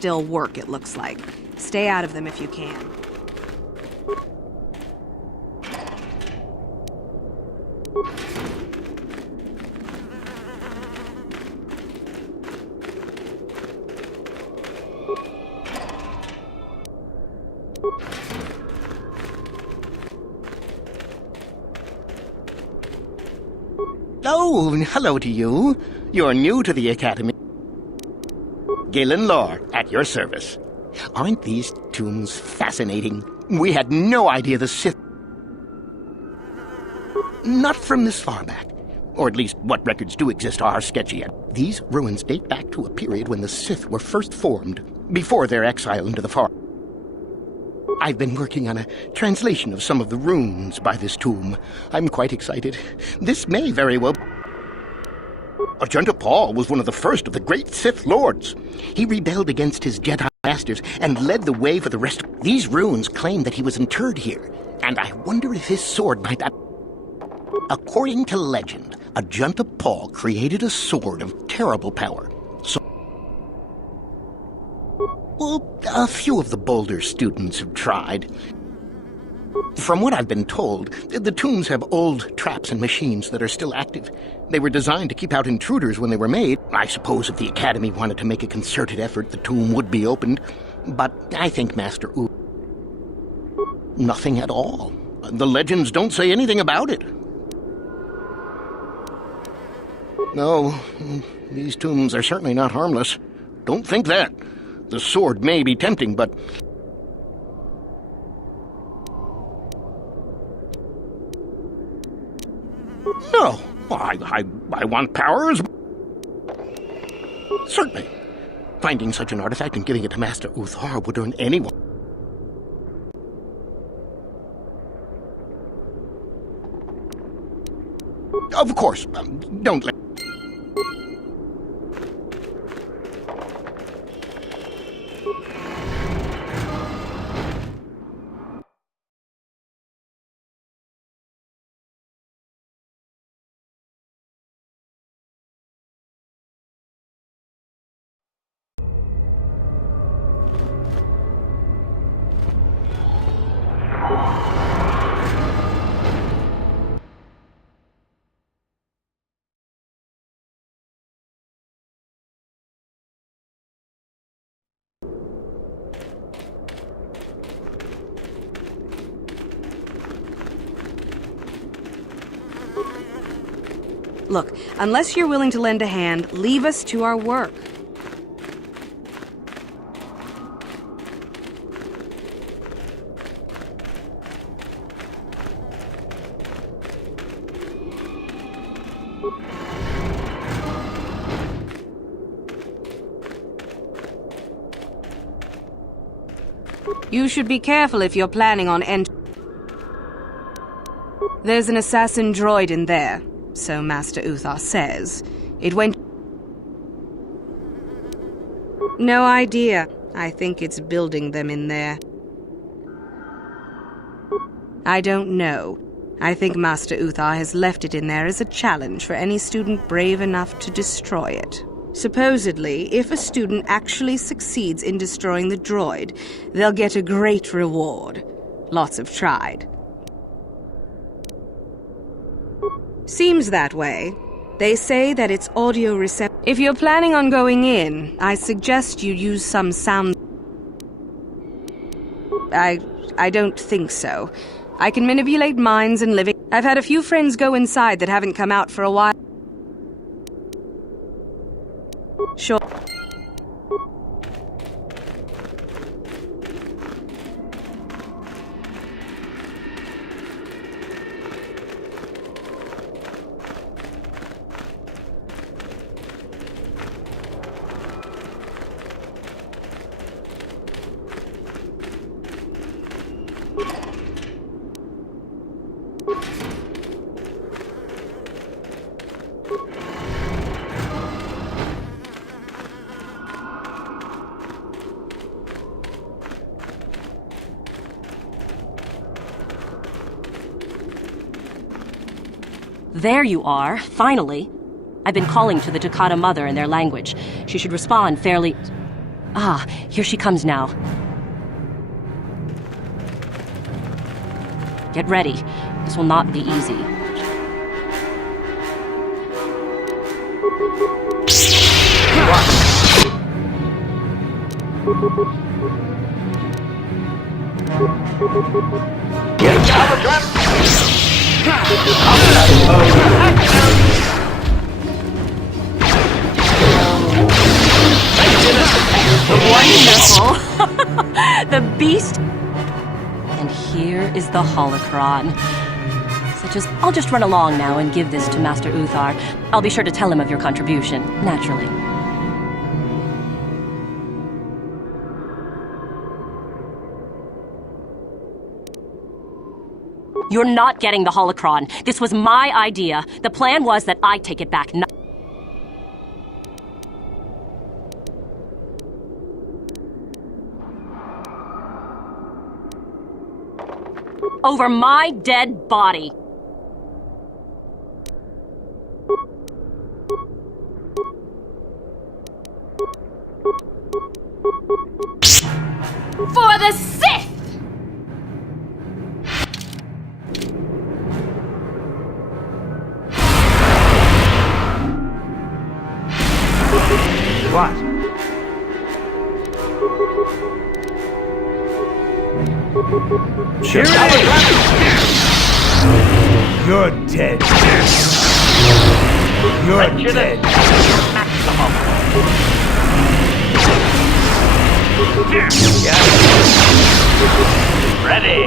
still work, it looks like. Stay out of them if you can. Oh, hello to you. You're new to the Academy. Galen Lore, at your service. Aren't these tombs fascinating? We had no idea the Sith... Not from this far back. Or at least what records do exist are sketchy. These ruins date back to a period when the Sith were first formed, before their exile into the far... I've been working on a translation of some of the runes by this tomb. I'm quite excited. This may very well... Ajunta Paul was one of the first of the great Sith Lords. He rebelled against his Jedi masters and led the way for the rest of... These runes claim that he was interred here, and I wonder if his sword might... According to legend, Ajunta Paul created a sword of terrible power. Well, a few of the bolder students have tried. From what I've been told, the tombs have old traps and machines that are still active. They were designed to keep out intruders when they were made. I suppose if the Academy wanted to make a concerted effort, the tomb would be opened. But I think Master U... Nothing at all. The legends don't say anything about it. No, these tombs are certainly not harmless. Don't think that. The sword may be tempting, but... No, I want powers. Certainly. Finding such an artifact and giving it to Master Uthar would earn anyone. Of course, don't let... Look, unless you're willing to lend a hand, leave us to our work. You should be careful if you're planning on There's an assassin droid in there. So Master Uthar says. It went... No idea. I think it's building them in there. I don't know. I think Master Uthar has left it in there as a challenge for any student brave enough to destroy it. Supposedly, if a student actually succeeds in destroying the droid, they'll get a great reward. Lots have tried. Seems that way. They say that it's audio reception. If you're planning on going in, I suggest you use some sound... I don't think so. I can manipulate minds and living... I've had a few friends go inside that haven't come out for a while. Sure. There you are, finally. I've been calling to the Takata mother in their language. She should respond fairly... Ah, here she comes now. Get ready. This will not be easy. Wonderful! The beast! And here is the holocron. I'll just run along now and give this to Master Uthar. I'll be sure to tell him of your contribution, naturally. You're not getting the holocron. This was my idea. The plan was that I take it back. Over my dead body. For the Sith! What? Sure. You're dead. You're dead. Yeah. Ready.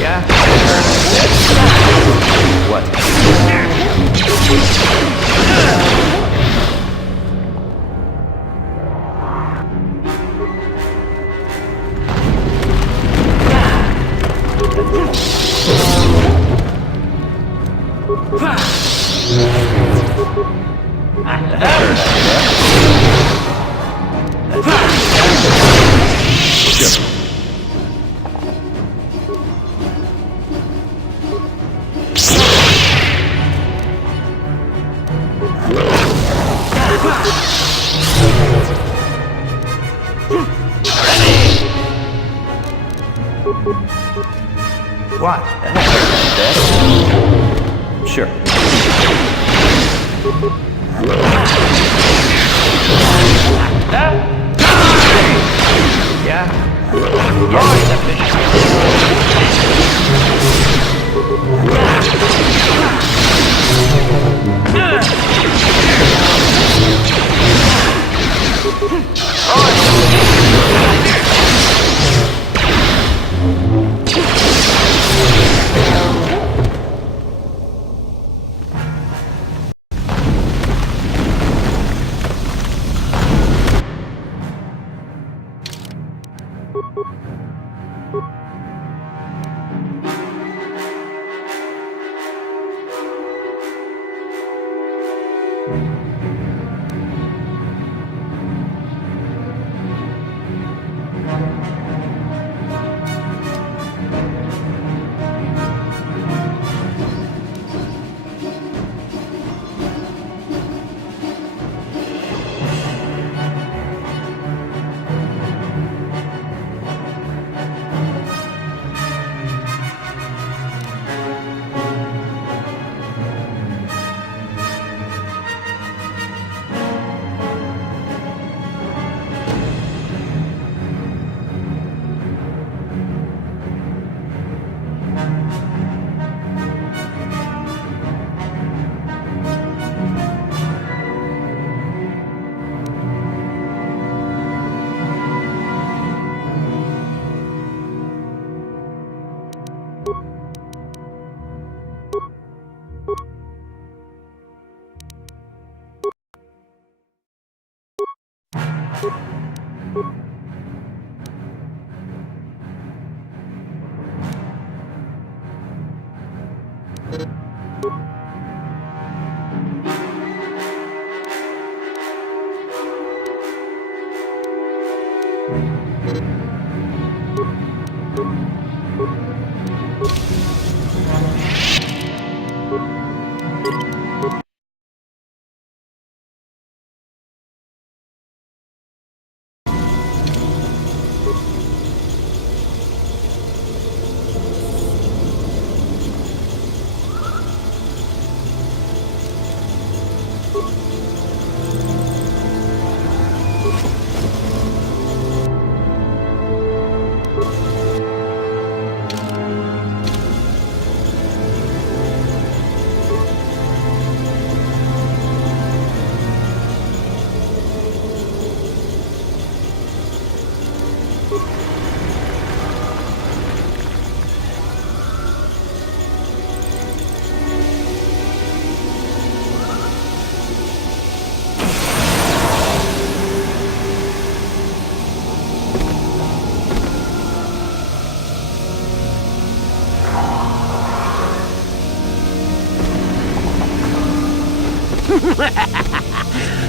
Yeah? What? What? Sure. Yeah?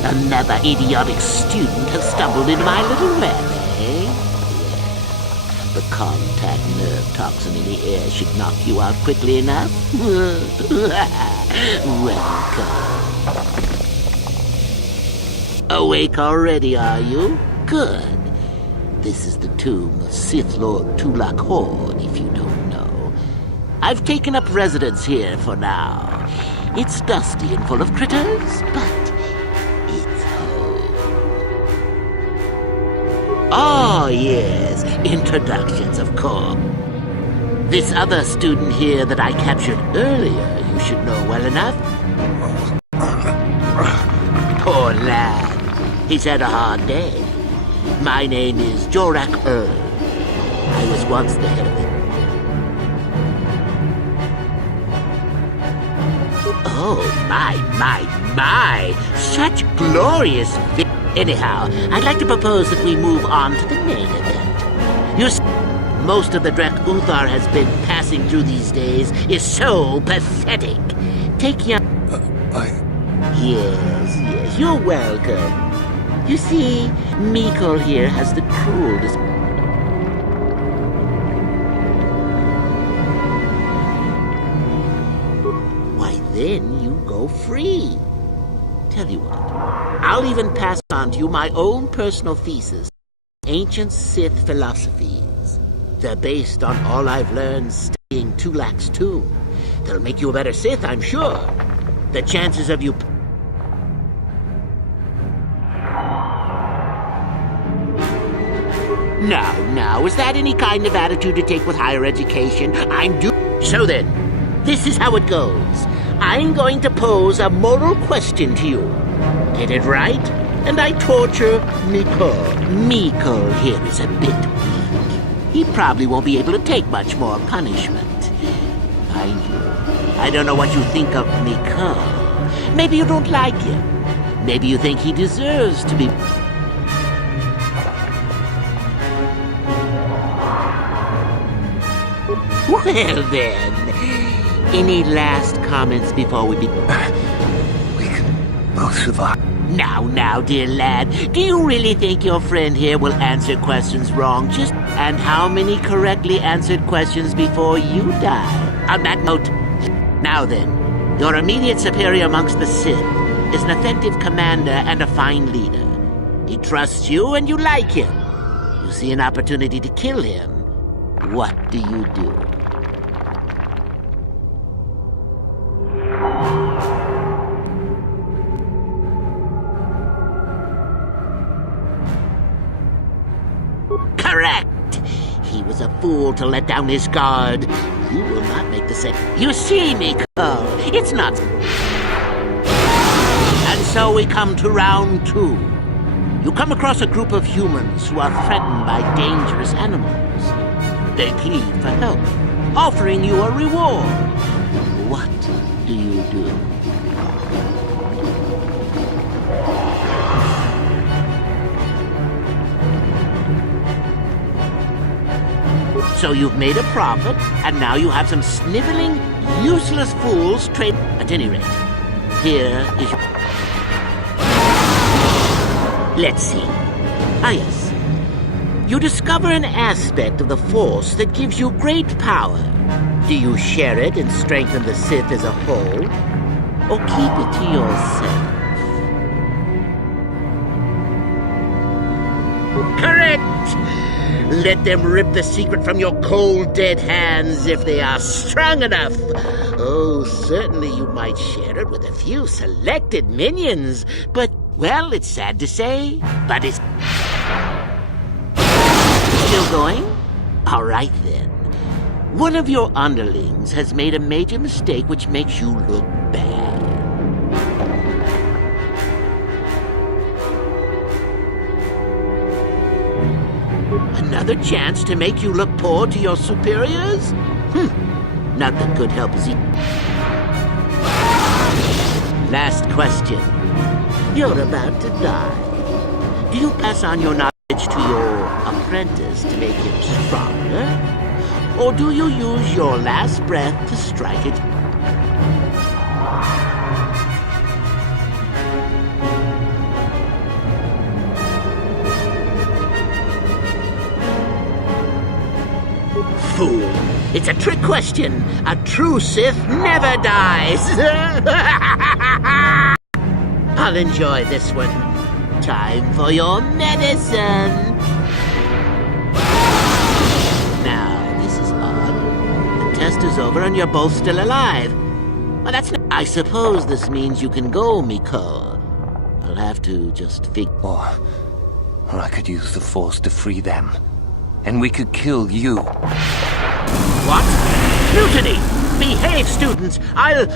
Another idiotic student has stumbled into my little web, eh? The contact nerve toxin in the air should knock you out quickly enough. Welcome. Awake already, are you? Good. This is the tomb of Sith Lord Tulak Horn, if you don't know. I've taken up residence here for now. It's dusty and full of critters, but it's home. Oh, yes, introductions, of course. This other student here that I captured earlier, you should know well enough. Poor lad. He's had a hard day. My name is Jorak Earl. I was once the head of it. Oh, my. Such glorious Anyhow, I'd like to propose that we move on to the main event. You see, most of the Drek Uthar has been passing through these days is so pathetic. Take your... Yes, you're welcome. You see, Mikol here has the cruelest... Then you go free. Tell you what, I'll even pass on to you my own personal thesis, Ancient Sith Philosophies. They're based on all I've learned studying Tulak's tomb. They'll make you a better Sith, I'm sure. The chances of you... Now, is that any kind of attitude to take with higher education? So then, this is how it goes. I'm going to pose a moral question to you. Get it right, and I torture Mikol. Mikol here is a bit weak. He probably won't be able to take much more punishment. Mind you, I don't know what you think of Mikol. Maybe you don't like him. Maybe you think he deserves to be... Well then, any last comments before we begin? We can both survive. Now, dear lad, do you really think your friend here will answer questions wrong? And how many correctly answered questions before you die? On that note, now then, your immediate superior amongst the Sith is an effective commander and a fine leader. He trusts you and you like him. You see an opportunity to kill him. What do you do? Correct! He was a fool to let down his guard. You will not make the same. You see, Mikol, it's not... And so we come to round 2. You come across a group of humans who are threatened by dangerous animals. They plead for help, offering you a reward. What do you do? So you've made a profit, and now you have some sniveling, useless fools trade. At any rate, here is your... Let's see. Ah, yes. You discover an aspect of the Force that gives you great power. Do you share it and strengthen the Sith as a whole? Or keep it to yourself? Correct! Let them rip the secret from your cold, dead hands if they are strong enough. Oh, certainly you might share it with a few selected minions, but, well, it's sad to say, but it's... Still going? All right, then. One of your underlings has made a major mistake which makes you look bad. Another chance to make you look poor to your superiors? Not that good help is easy. Last question. You're about to die. Do you pass on your knowledge to your apprentice to make him stronger? Or do you use your last breath to strike it? Fool! It's a trick question. A true Sith never dies. I'll enjoy this one. Time for your medicine. Now, this is odd. The test is over and you're both still alive. Well, that's not... I suppose this means you can go, Miko. I'll have to just figure... Or I could use the Force to free them. And we could kill you. What? Mutiny! Behave, students! I'll...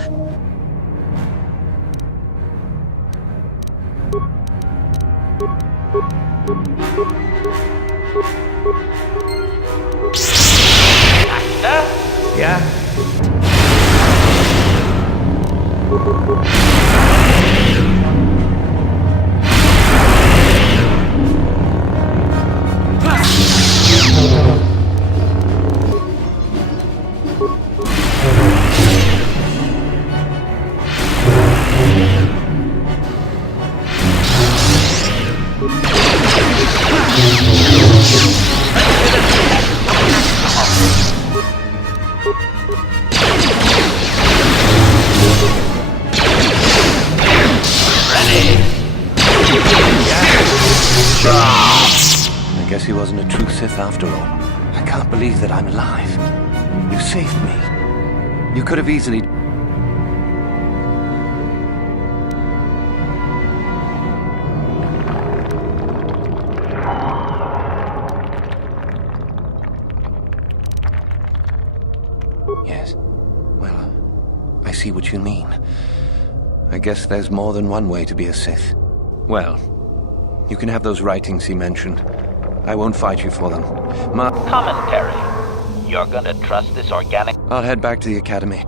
Yeah? I guess he wasn't a true Sith after all. I can't believe that I'm alive. You saved me. You could have easily... Yes. Well, I see what you mean. I guess there's more than one way to be a Sith. Well, you can have those writings he mentioned. I won't fight you for them. Commentary. You're gonna trust this organic... I'll head back to the academy.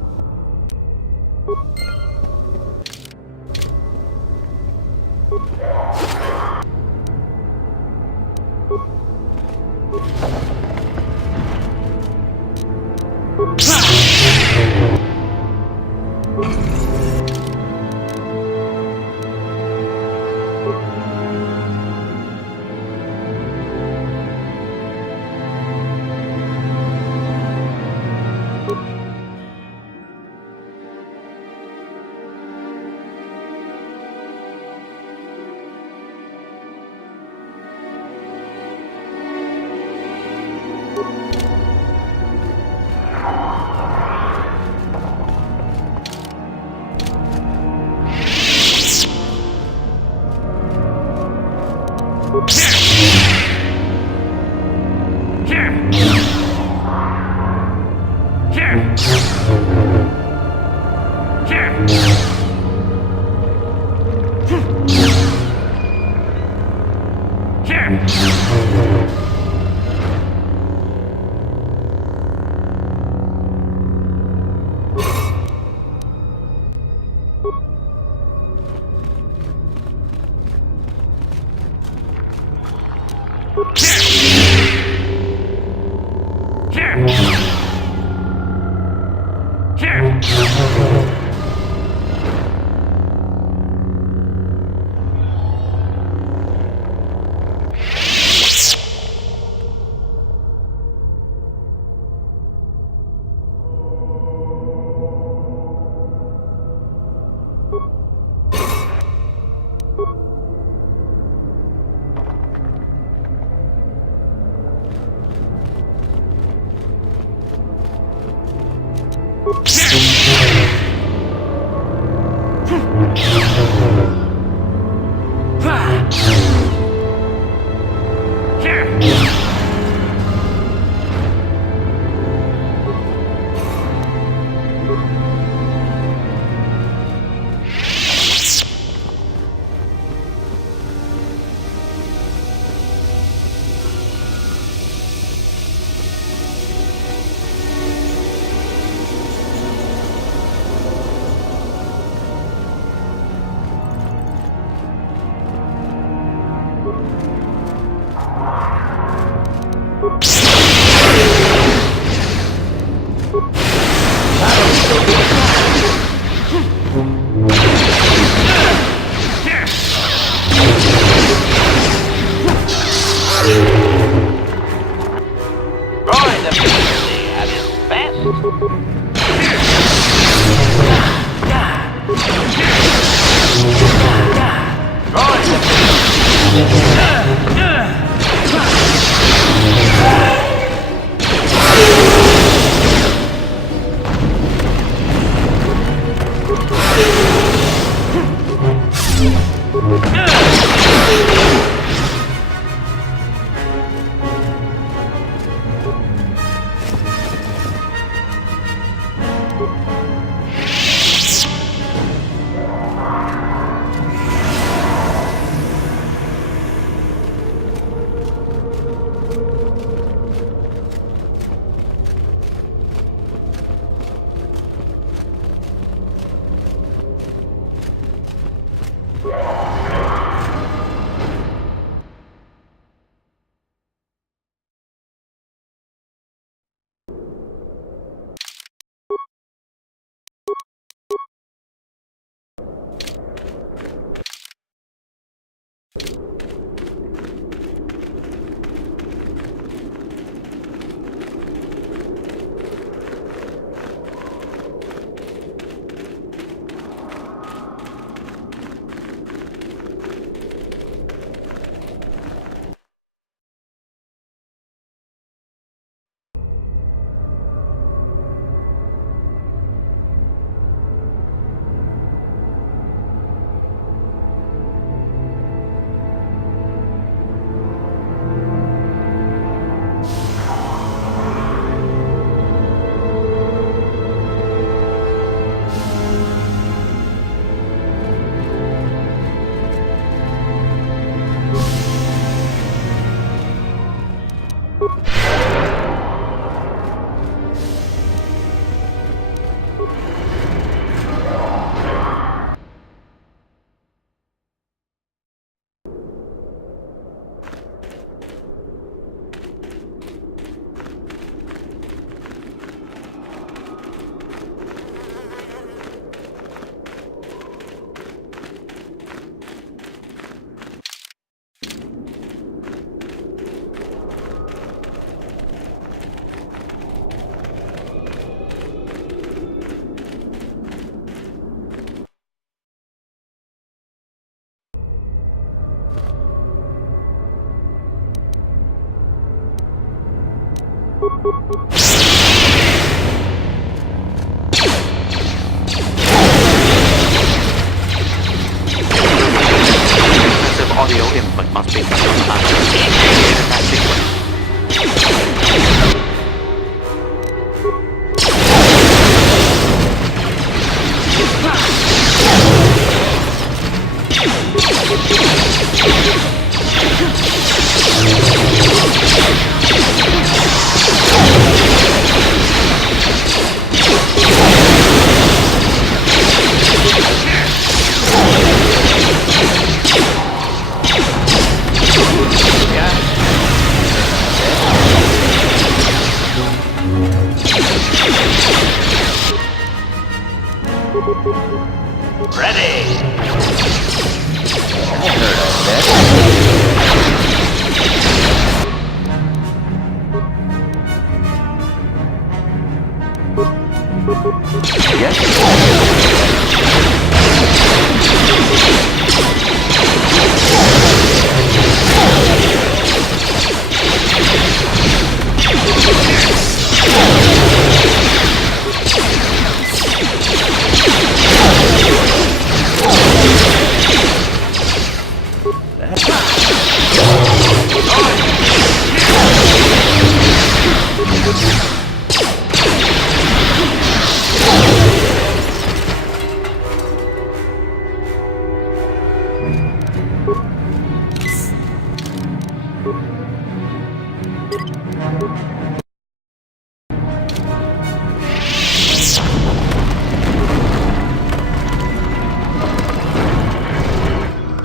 Massive audio input must be in that sequence.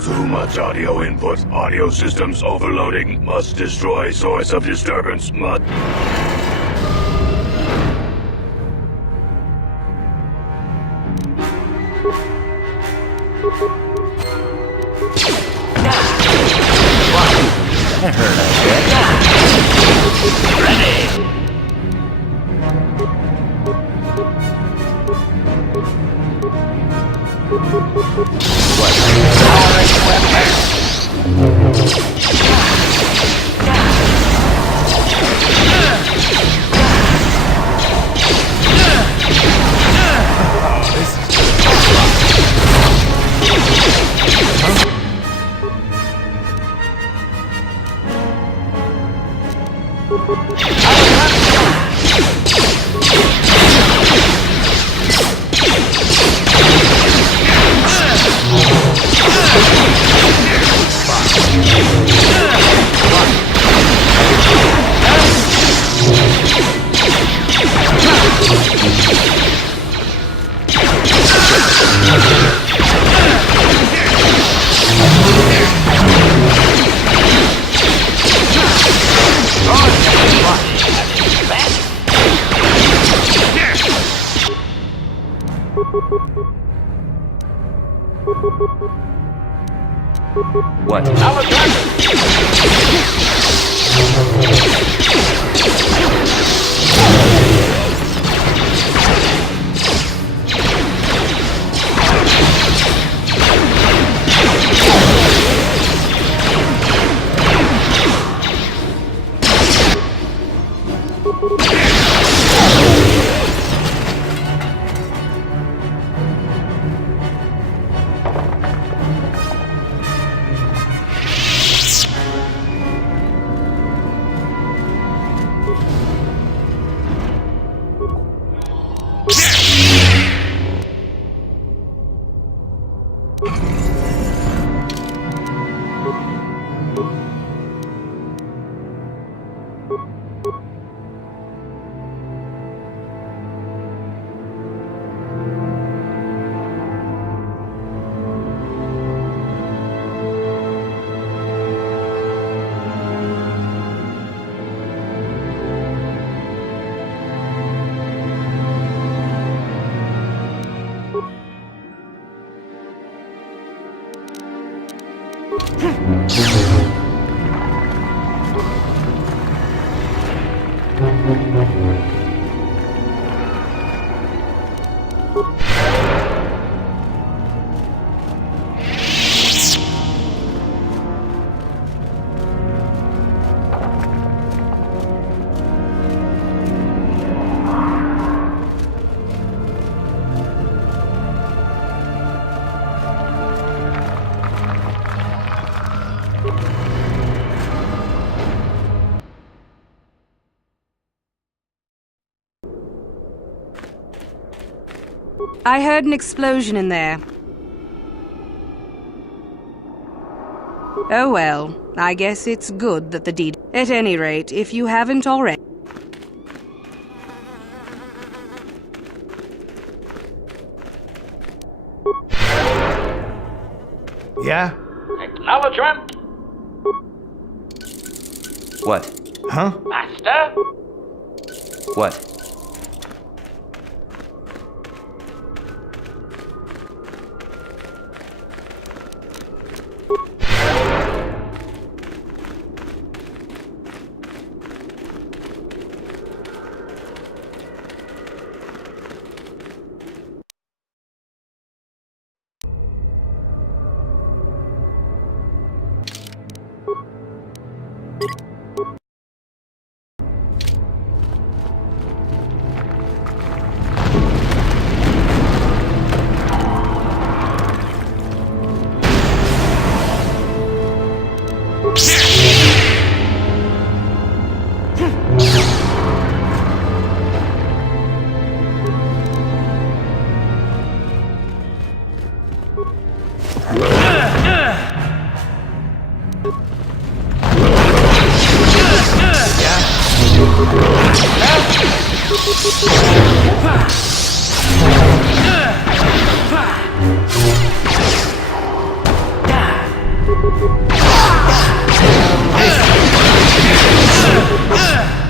Too much audio input. Audio systems overloading. Must destroy source of disturbance. Must... That hurt a bit. Ready! What? I heard an explosion in there. Oh well, I guess it's good that the deed... At any rate, if you haven't already... Yeah? Acknowledgement, What? Huh? Master. What?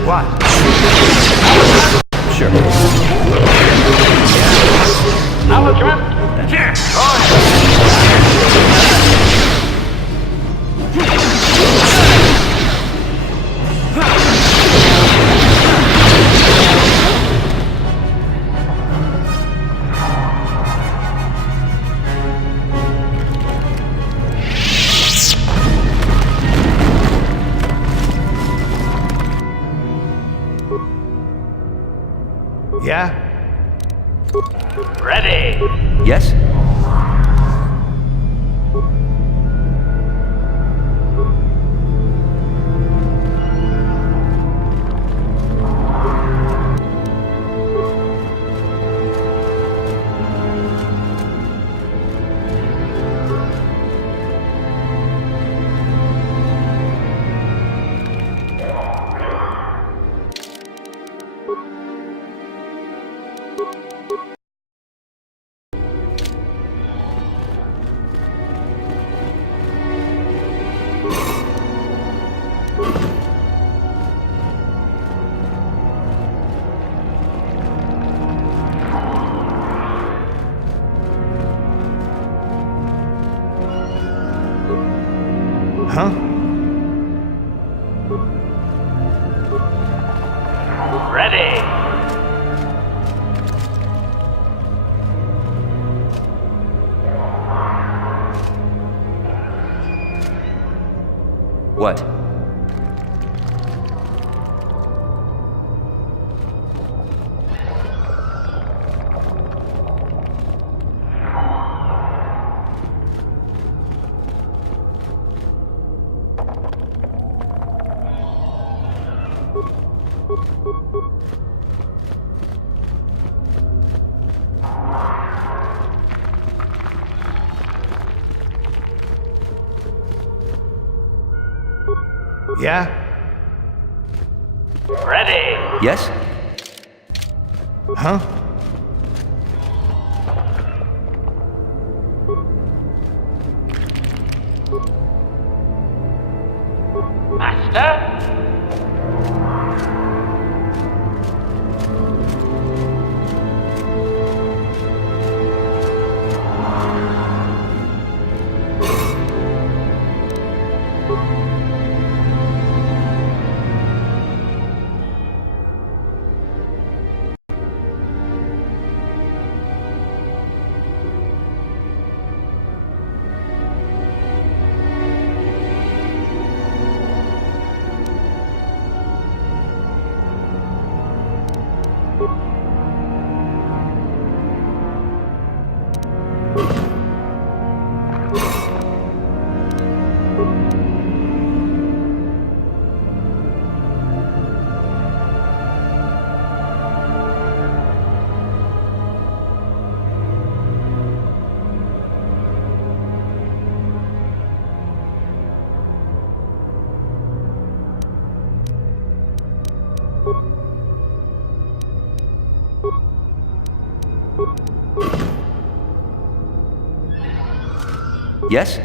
What? Sure. Acknowledgement. Yeah? Ready. Yes? Huh? Ready. What? Yeah? Ready. Yes? Huh? Master. Yes?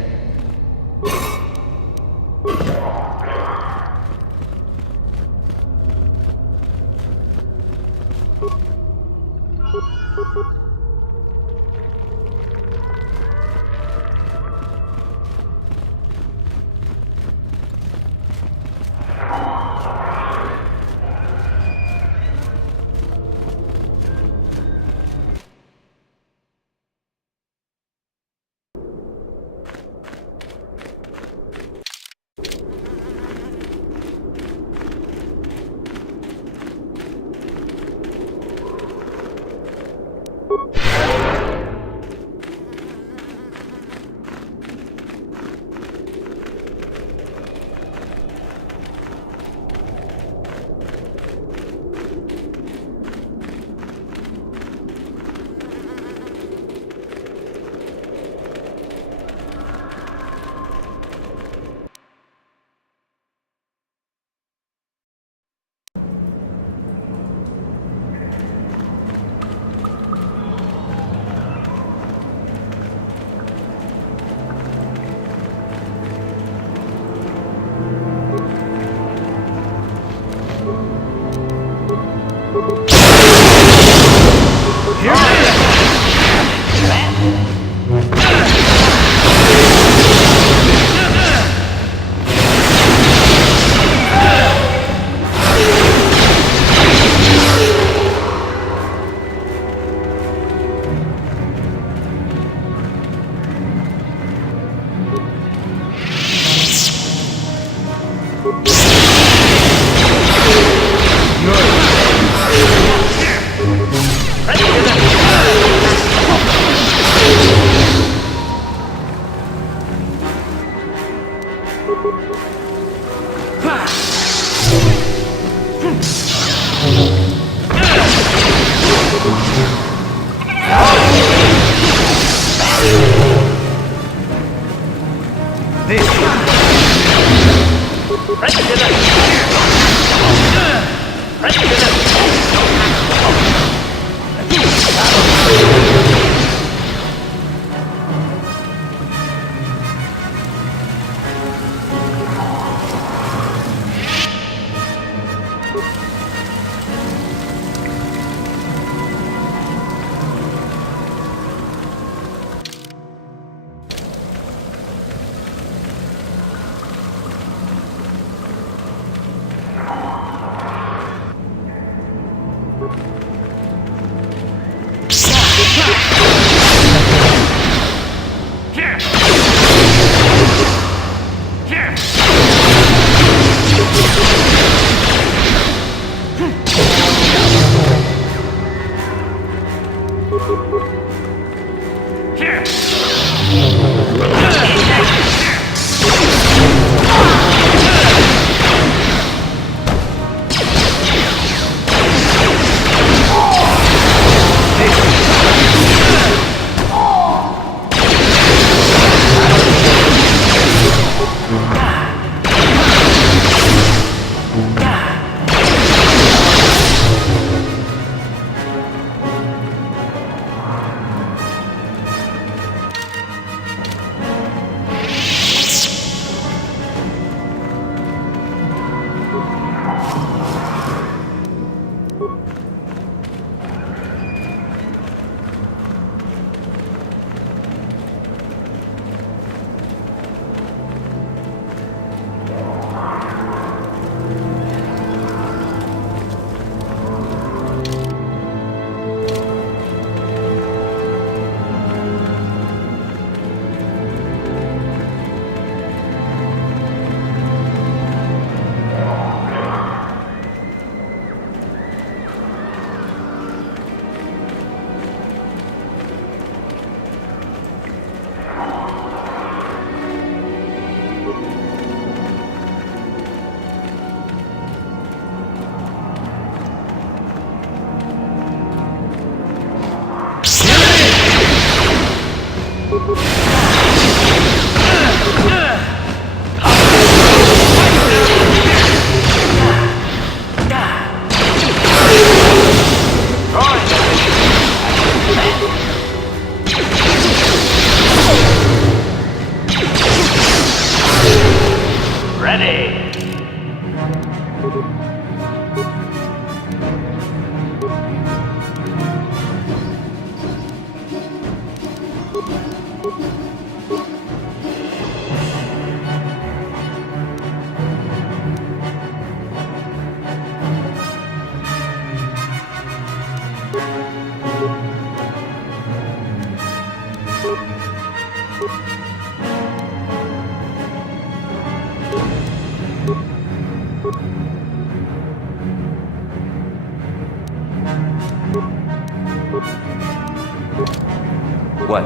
What?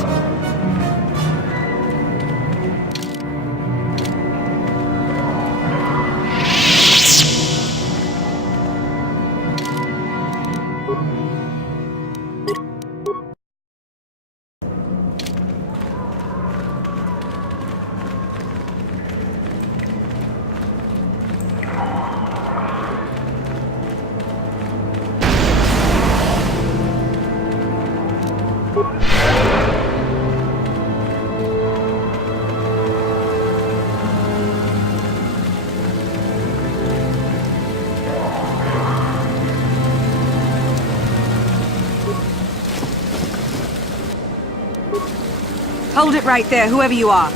Hold it right there, whoever you are.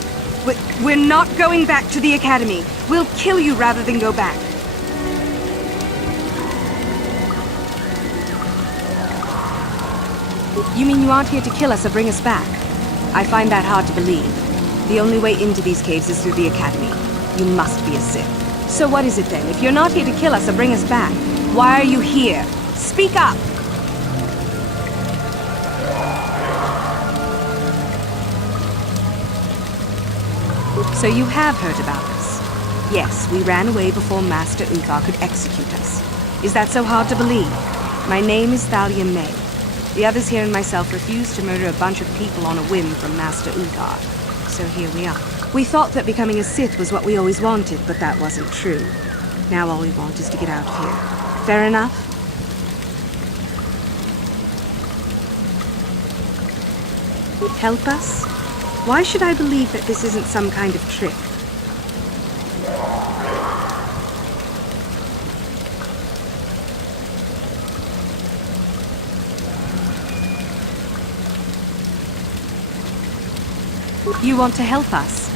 We're not going back to the Academy. We'll kill you rather than go back. You mean you aren't here to kill us or bring us back? I find that hard to believe. The only way into these caves is through the Academy. You must be a Sith. So what is it then? If you're not here to kill us or bring us back, why are you here? Speak up! So you have heard about us? Yes, we ran away before Master Uthar could execute us. Is that so hard to believe? My name is Thalia May. The others here and myself refused to murder a bunch of people on a whim from Master Uthar. So here we are. We thought that becoming a Sith was what we always wanted, but that wasn't true. Now all we want is to get out of here. Fair enough? Help us? Why should I believe that this isn't some kind of trick? You want to help us?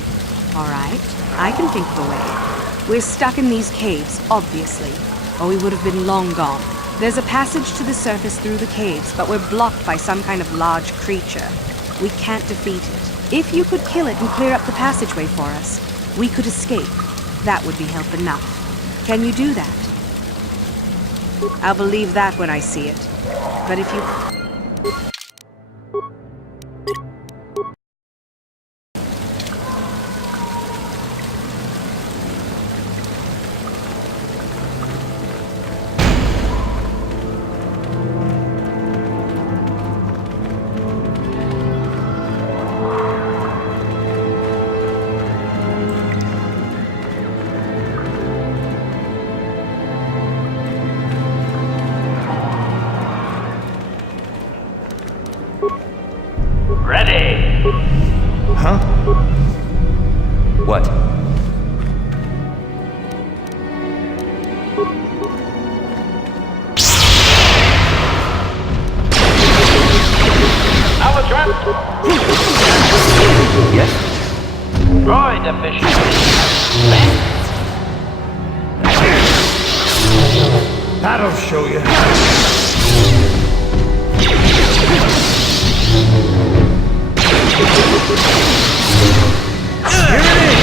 All right, I can think of a way. We're stuck in these caves, obviously, or we would have been long gone. There's a passage to the surface through the caves, but we're blocked by some kind of large creature. We can't defeat it. If you could kill it and clear up the passageway for us, we could escape. That would be help enough. Can you do that? I'll believe that when I see it. But if you... Ready! Huh? What? Yes? Droid efficiency. That'll show you. Here it is!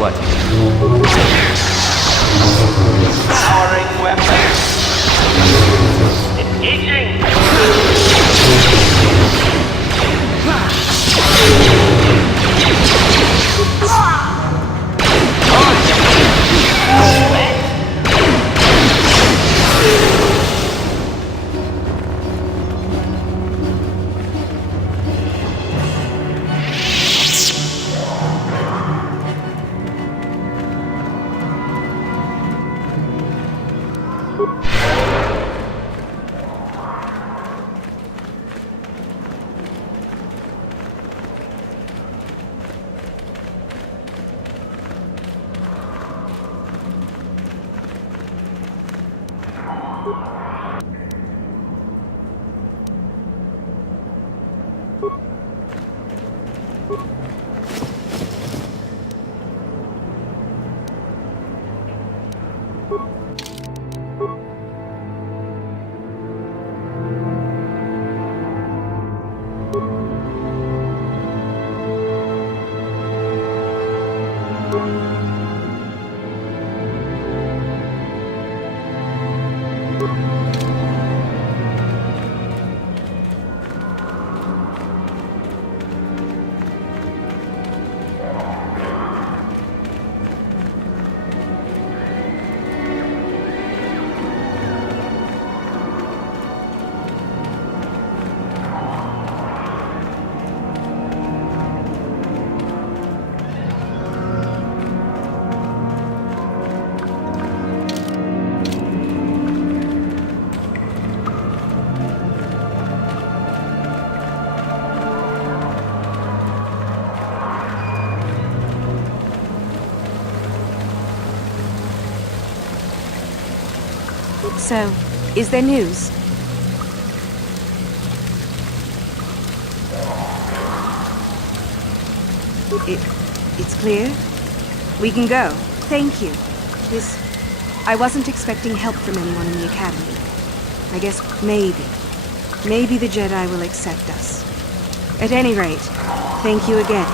What? Powering weapon. Engaging. So, is there news? It's clear? We can go. Thank you. I wasn't expecting help from anyone in the Academy. I guess maybe the Jedi will accept us. At any rate, thank you again.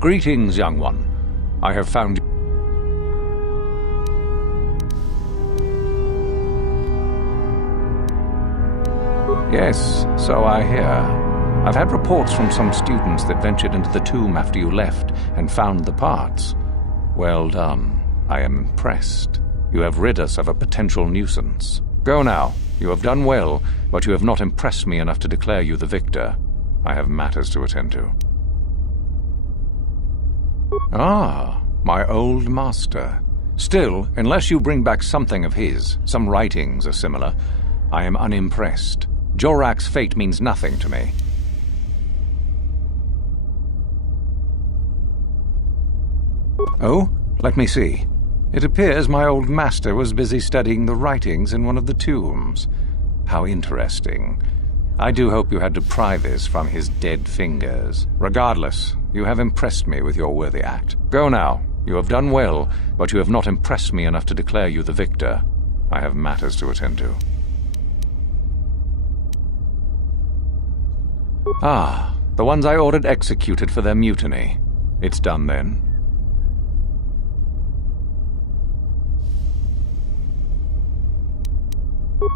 Greetings, young one. I have found... Yes, so I hear. I've had reports from some students that ventured into the tomb after you left and found the parts. Well done. I am impressed. You have rid us of a potential nuisance. Go now. You have done well, but you have not impressed me enough to declare you the victor. I have matters to attend to. Ah, my old master. Still, unless you bring back something of his, some writings or similar, I am unimpressed. Jorak's fate means nothing to me. Oh, let me see. It appears my old master was busy studying the writings in one of the tombs. How interesting. I do hope you had to pry this from his dead fingers. Regardless, you have impressed me with your worthy act. Go now. You have done well, but you have not impressed me enough to declare you the victor. I have matters to attend to. Ah, the ones I ordered executed for their mutiny. It's done then.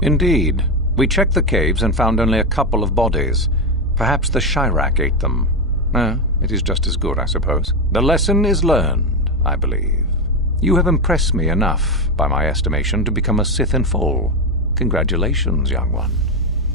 Indeed. We checked the caves and found only a couple of bodies. Perhaps the Chirac ate them. It is just as good, I suppose. The lesson is learned, I believe. You have impressed me enough, by my estimation, to become a Sith in full. Congratulations, young one.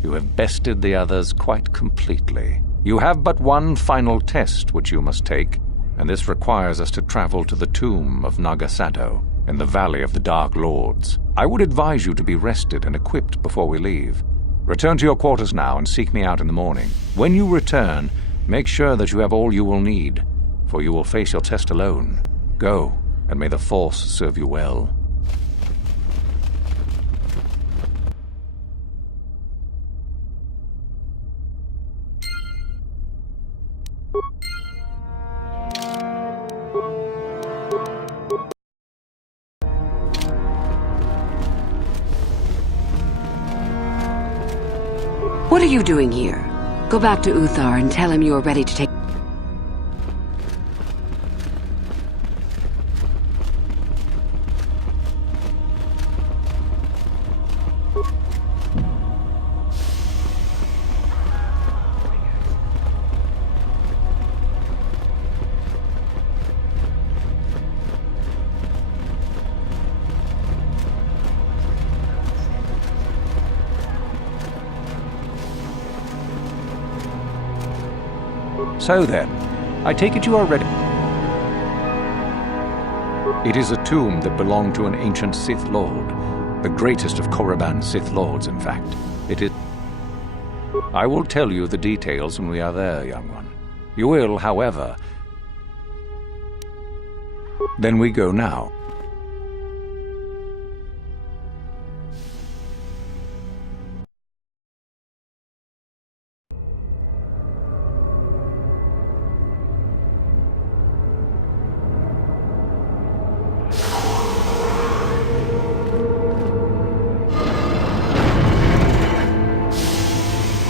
You have bested the others quite completely. You have but one final test which you must take, and this requires us to travel to the tomb of Nagasado, in the Valley of the Dark Lords. I would advise you to be rested and equipped before we leave. Return to your quarters now and seek me out in the morning. When you return, make sure that you have all you will need, for you will face your test alone. Go, and may the Force serve you well. What are you doing here? Go back to Uthar and tell him you are ready to take... So then, I take it you are ready. It is a tomb that belonged to an ancient Sith Lord. The greatest of Korriban's Sith Lords, in fact. It is... I will tell you the details when we are there, young one. You will, however... Then we go now.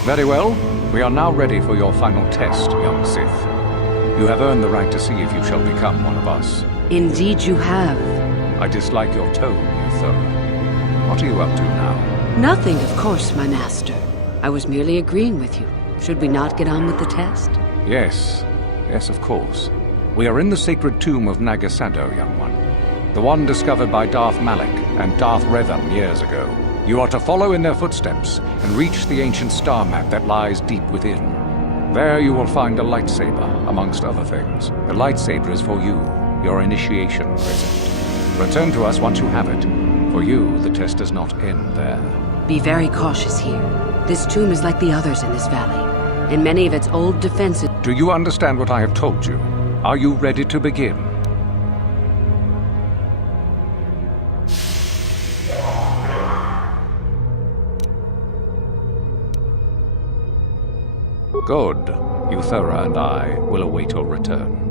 Very well. We are now ready for your final test, young Sith. You have earned the right to see if you shall become one of us. Indeed you have. I dislike your tone, Uthar. What are you up to now? Nothing, of course, my master. I was merely agreeing with you. Should we not get on with the test? Yes. Yes, of course. We are in the sacred tomb of Nagasado, young one. The one discovered by Darth Malak and Darth Revan years ago. You are to follow in their footsteps and reach the ancient star map that lies deep within. There you will find a lightsaber, amongst other things. The lightsaber is for you, your initiation present. Return to us once you have it. For you, the test does not end there. Be very cautious here. This tomb is like the others in this valley, and many of its old defenses... Do you understand what I have told you? Are you ready to begin? Good. Uthara and I will await your return.